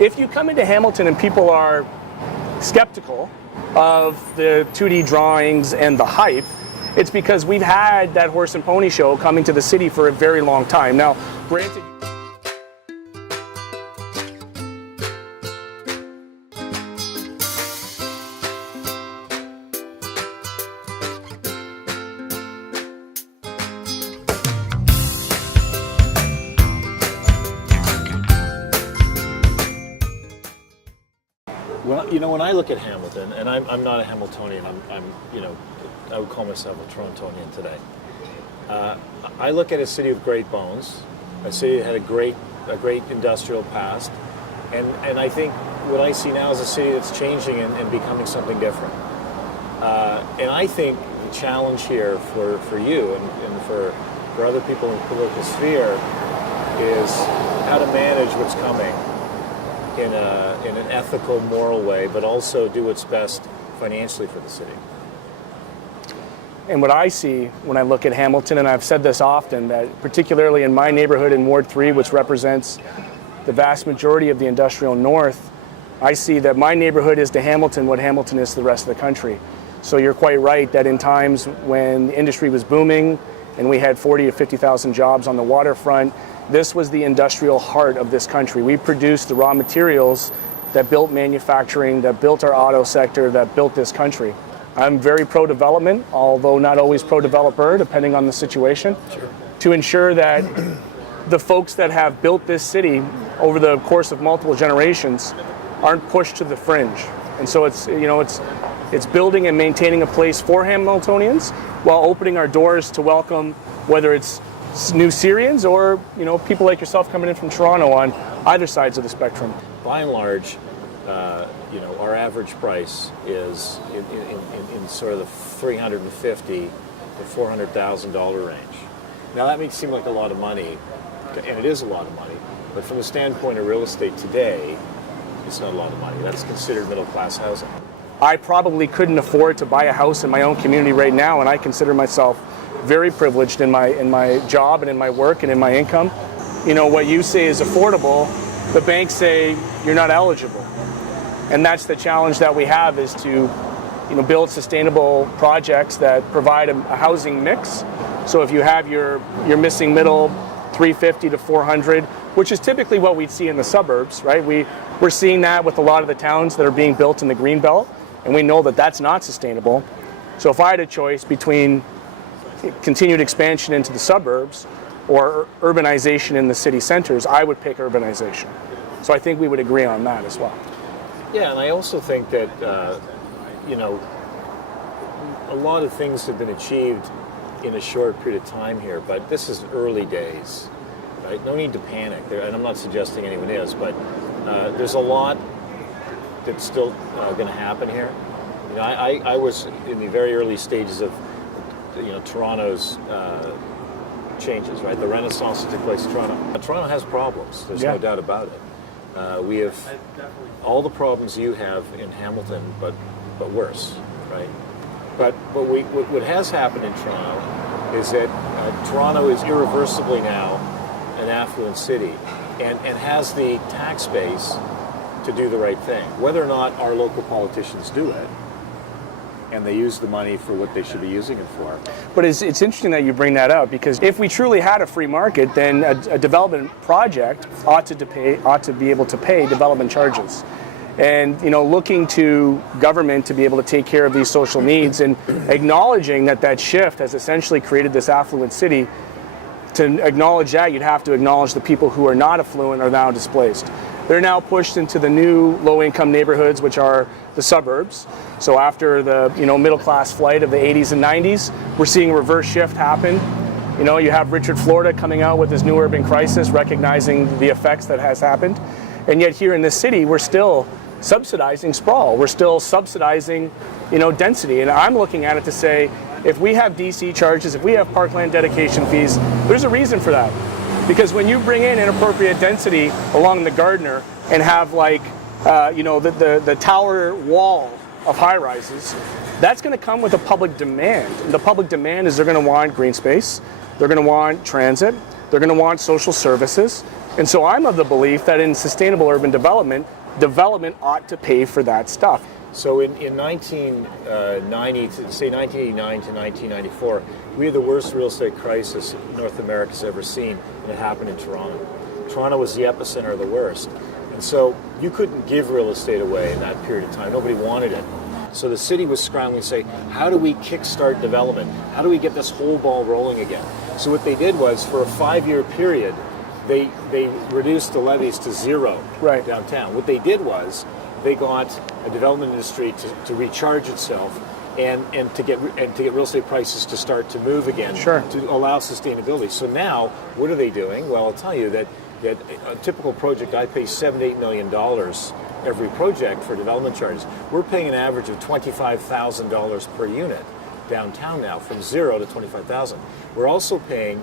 if you come into Hamilton and people are skeptical of the 2D drawings and the hype, it's because we've had that horse and pony show coming to the city for a very long time. Now, granted, Well, you know, when I look at Hamilton, and I'm not a Hamiltonian, I would call myself a Torontonian today. I look at a city of great bones, a city that had a great industrial past, and I think what I see now is a city that's changing and becoming something different. And I think the challenge here for you and for other people in the political sphere is how to manage what's coming in an ethical, moral way, but also do what's best financially for the city. And what I see when I look at Hamilton, and I've said this often, that particularly in my neighborhood in Ward 3, which represents the vast majority of the industrial north, I see that my neighborhood is to Hamilton what Hamilton is to the rest of the country. So you're quite right that in times when the industry was booming and we had 40 to 50,000 jobs on the waterfront, this was the industrial heart of this country. We produced the raw materials that built manufacturing, that built our auto sector, that built this country. I'm very pro-development, although not always pro-developer, depending on the situation, sure, to ensure that the folks that have built this city over the course of multiple generations aren't pushed to the fringe. And so it's building and maintaining a place for Hamiltonians while opening our doors to welcome, whether it's new Syrians or people like yourself coming in from Toronto on either sides of the spectrum. By and large, our average price is in sort of the $350,000 to $400,000 range. Now that may seem like a lot of money, and it is a lot of money, but from the standpoint of real estate today, it's not a lot of money. That's considered middle-class housing. I probably couldn't afford to buy a house in my own community right now, and I consider myself very privileged in my job and in my work and in my income. What you say is affordable, the banks say you're not eligible. And that's the challenge that we have, is to build sustainable projects that provide a housing mix. So if you have your missing middle, 350 to 400, which is typically what we'd see in the suburbs, right? We're seeing that with a lot of the towns that are being built in the Greenbelt, and we know that that's not sustainable. So if I had a choice between continued expansion into the suburbs or urbanization in the city centers, I would pick urbanization. So I think we would agree on that as well. Yeah, and I also think that, a lot of things have been achieved in a short period of time here, but this is early days, right? No need to panic, and I'm not suggesting anyone is, but there's a lot that's still going to happen here. I was in the very early stages of Toronto's changes, right? The renaissance that took place in Toronto. Toronto has problems, there's no doubt about it. We have all the problems you have in Hamilton, but worse, right? But what has happened in Toronto is that Toronto is irreversibly now an affluent city and has the tax base to do the right thing. Whether or not our local politicians do it, and they use the money for what they should be using it for. But it's interesting that you bring that up, because if we truly had a free market, then a development project ought to be able to pay development charges. And looking to government to be able to take care of these social needs and acknowledging that shift has essentially created this affluent city. To acknowledge that, you'd have to acknowledge the people who are not affluent are now displaced. They're now pushed into the new low-income neighborhoods, which are the suburbs. So after the middle-class flight of the 80s and 90s, we're seeing a reverse shift happen. You have Richard Florida coming out with his new urban crisis, recognizing the effects that has happened. And yet here in this city, we're still subsidizing sprawl. We're still subsidizing, density. And I'm looking at it to say, if we have DC charges, if we have parkland dedication fees, there's a reason for that. Because when you bring in inappropriate density along the Gardner and have the tower wall of high-rises, that's going to come with a public demand. And the public demand is they're going to want green space, they're going to want transit, they're going to want social services, And so I'm of the belief that in sustainable urban development, development ought to pay for that stuff. So in 1990, say 1989 to 1994, we had the worst real estate crisis North America's ever seen, and it happened in Toronto. Toronto was the epicenter of the worst. And so you couldn't give real estate away in that period of time. Nobody wanted it. So the city was scrambling to say, how do we kickstart development? How do we get this whole ball rolling again? So what they did was, for a 5-year period, they reduced the levies to zero downtown. What they did was, they got a development industry to recharge itself and to get real estate prices to start to move again, to allow sustainability. So now, what are they doing? Well, I'll tell you that a typical project, I pay $7 to $8 million every project for development charges. We're paying an average of $25,000 per unit downtown now, from 0 to 25,000. We're also paying,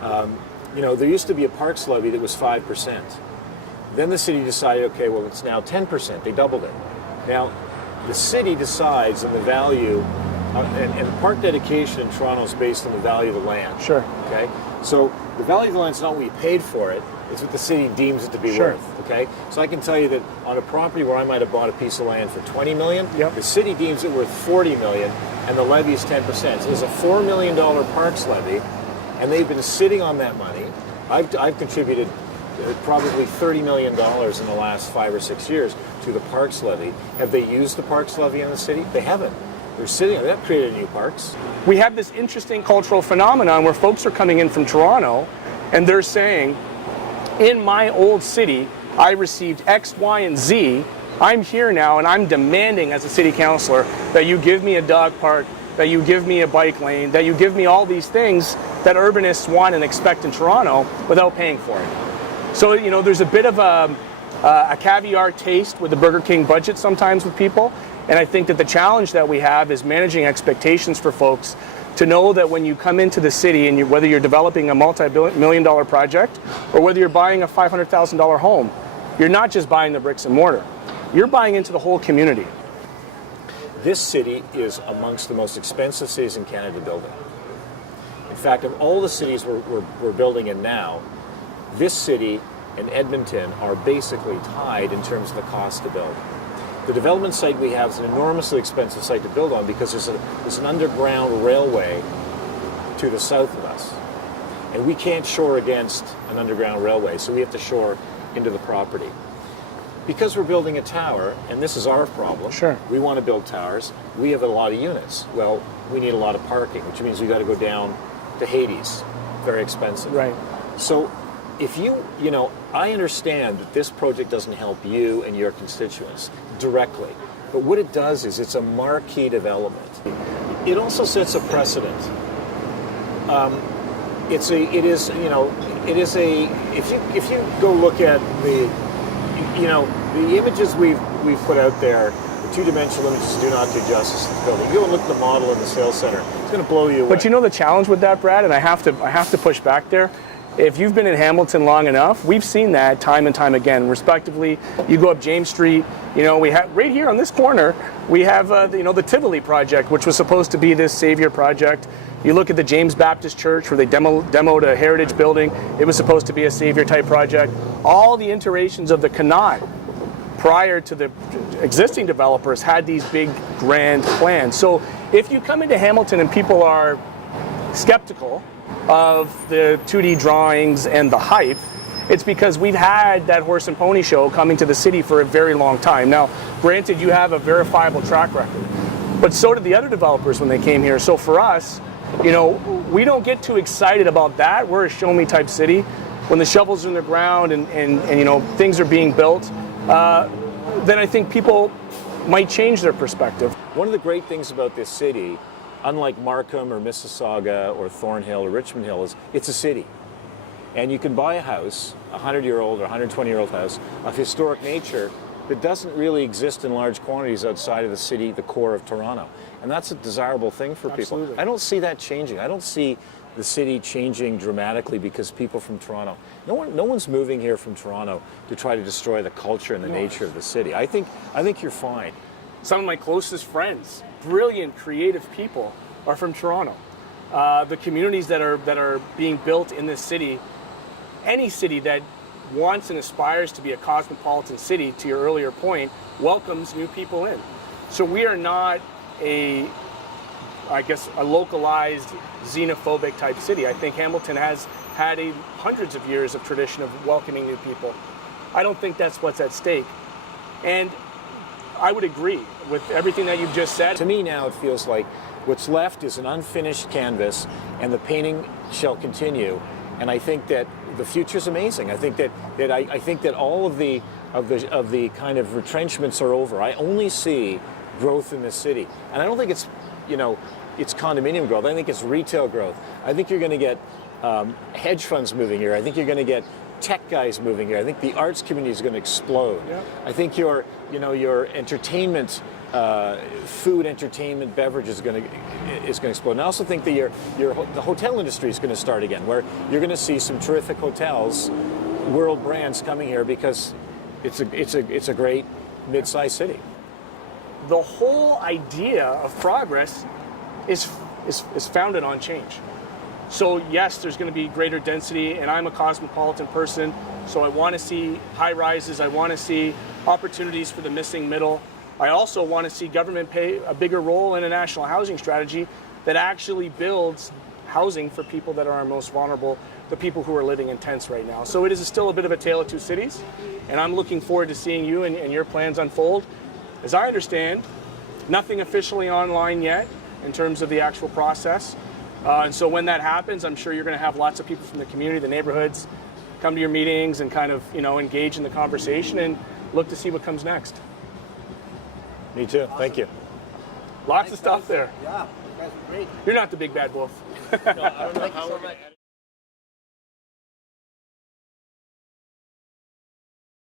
there used to be a parks levy that was 5%. Then the city decided, okay, well, it's now 10%. They doubled it. Now, the city decides on the value, and park dedication in Toronto is based on the value of the land. Sure. Okay? So the value of the land is not what we paid for it, it's what the city deems it to be worth. Okay? So I can tell you that on a property where I might have bought a piece of land for $20 million, the city deems it worth $40 million, and the levy is 10%. So there's a $4 million parks levy, and they've been sitting on that money. I've contributed probably $30 million in the last 5 or 6 years to the parks levy. Have they used the parks levy in the city? They haven't. They're sitting on it. They've created new parks. We have this interesting cultural phenomenon where folks are coming in from Toronto and they're saying, in my old city, I received X, Y, and Z. I'm here now and I'm demanding as a city councilor that you give me a dog park, that you give me a bike lane, that you give me all these things that urbanists want and expect in Toronto without paying for it. So, there's a bit of a caviar taste with the Burger King budget sometimes with people. And I think that the challenge that we have is managing expectations for folks to know that when you come into the city, and whether you're developing a multi-million-dollar project or whether you're buying a $500,000 home, you're not just buying the bricks and mortar. You're buying into the whole community. This city is amongst the most expensive cities in Canada to build in. In fact, of all the cities we're building in now, this city and Edmonton are basically tied in terms of the cost to build. The development site we have is an enormously expensive site to build on because there's an underground railway to the south of us. And we can't shore against an underground railway, so we have to shore into the property. Because we're building a tower, and this is our problem, we want to build towers, we have a lot of units. Well, we need a lot of parking, which means we got to go down to Hades. Very expensive. Right. So if I understand that this project doesn't help you and your constituents directly, but what it does is it's a marquee development. It also sets a precedent. If you go look at the images we've put out there, the two-dimensional images do not do justice to the building. You go and look at the model in the sales center, it's going to blow you away. But the challenge with that, Brad, and I have to push back there. If you've been in Hamilton long enough, we've seen that time and time again. Respectively, you go up James Street. We have right here on this corner, we have the Tivoli project, which was supposed to be this savior project. You look at the James Baptist Church, where they demoed a heritage building. It was supposed to be a savior type project. All the iterations of the Canaan prior to the existing developers had these big grand plans. So if you come into Hamilton and people are skeptical of the 2D drawings and the hype, it's because we've had that horse and pony show coming to the city for a very long time. Now, granted, you have a verifiable track record, but so did the other developers when they came here. So for us, we don't get too excited about that. We're a show me type city. When the shovels are in the ground and things are being built, then I think people might change their perspective. One of the great things about this city, unlike Markham or Mississauga or Thornhill or Richmond Hill, is it's a city. And you can buy a house, a 100-year-old or 120-year-old house of historic nature that doesn't really exist in large quantities outside of the city, the core of Toronto. And that's a desirable thing for Absolutely. people. I don't see that changing. I don't see the city changing dramatically because people from Toronto, no one's moving here from Toronto to try to destroy the culture and the nature of the city. I think you're fine. Some of my closest friends, brilliant, creative people, are from Toronto. The communities that are being built in this city, any city that wants and aspires to be a cosmopolitan city, to your earlier point, welcomes new people in. So we are not a localized xenophobic type city. I think Hamilton has had hundreds of years of tradition of welcoming new people. I don't think that's what's at stake. And I would agree with everything that you've just said. To me now it feels like what's left is an unfinished canvas, and the painting shall continue. And I think that the future's amazing. I think that all of the kind of retrenchments are over. I only see growth in this city, and I don't think it's it's condominium growth. I think it's retail growth. I think you're going to get hedge funds moving here. I think you're going to get tech guys moving here. I think the arts community is going to explode. Yeah. I think your entertainment, food, entertainment, beverage is going to explode. And I also think that the hotel industry is going to start again, where you're going to see some terrific hotels, world brands coming here because it's a great mid-sized city. The whole idea of progress is founded on change. So yes, there's going to be greater density, and I'm a cosmopolitan person, so I want to see high rises, I want to see opportunities for the missing middle. I also want to see government play a bigger role in a national housing strategy that actually builds housing for people that are our most vulnerable, the people who are living in tents right now. So it is still a bit of a tale of two cities, and I'm looking forward to seeing you and your plans unfold. As I understand, nothing officially online yet in terms of the actual process. And so when that happens, I'm sure you're going to have lots of people from the community, the neighborhoods, come to your meetings and kind of, engage in the conversation and look to see what comes next. Me too. Awesome. Thank you. Lots of stuff there. Yeah, you guys are great. You're not the big bad wolf. No, I don't know how we're going to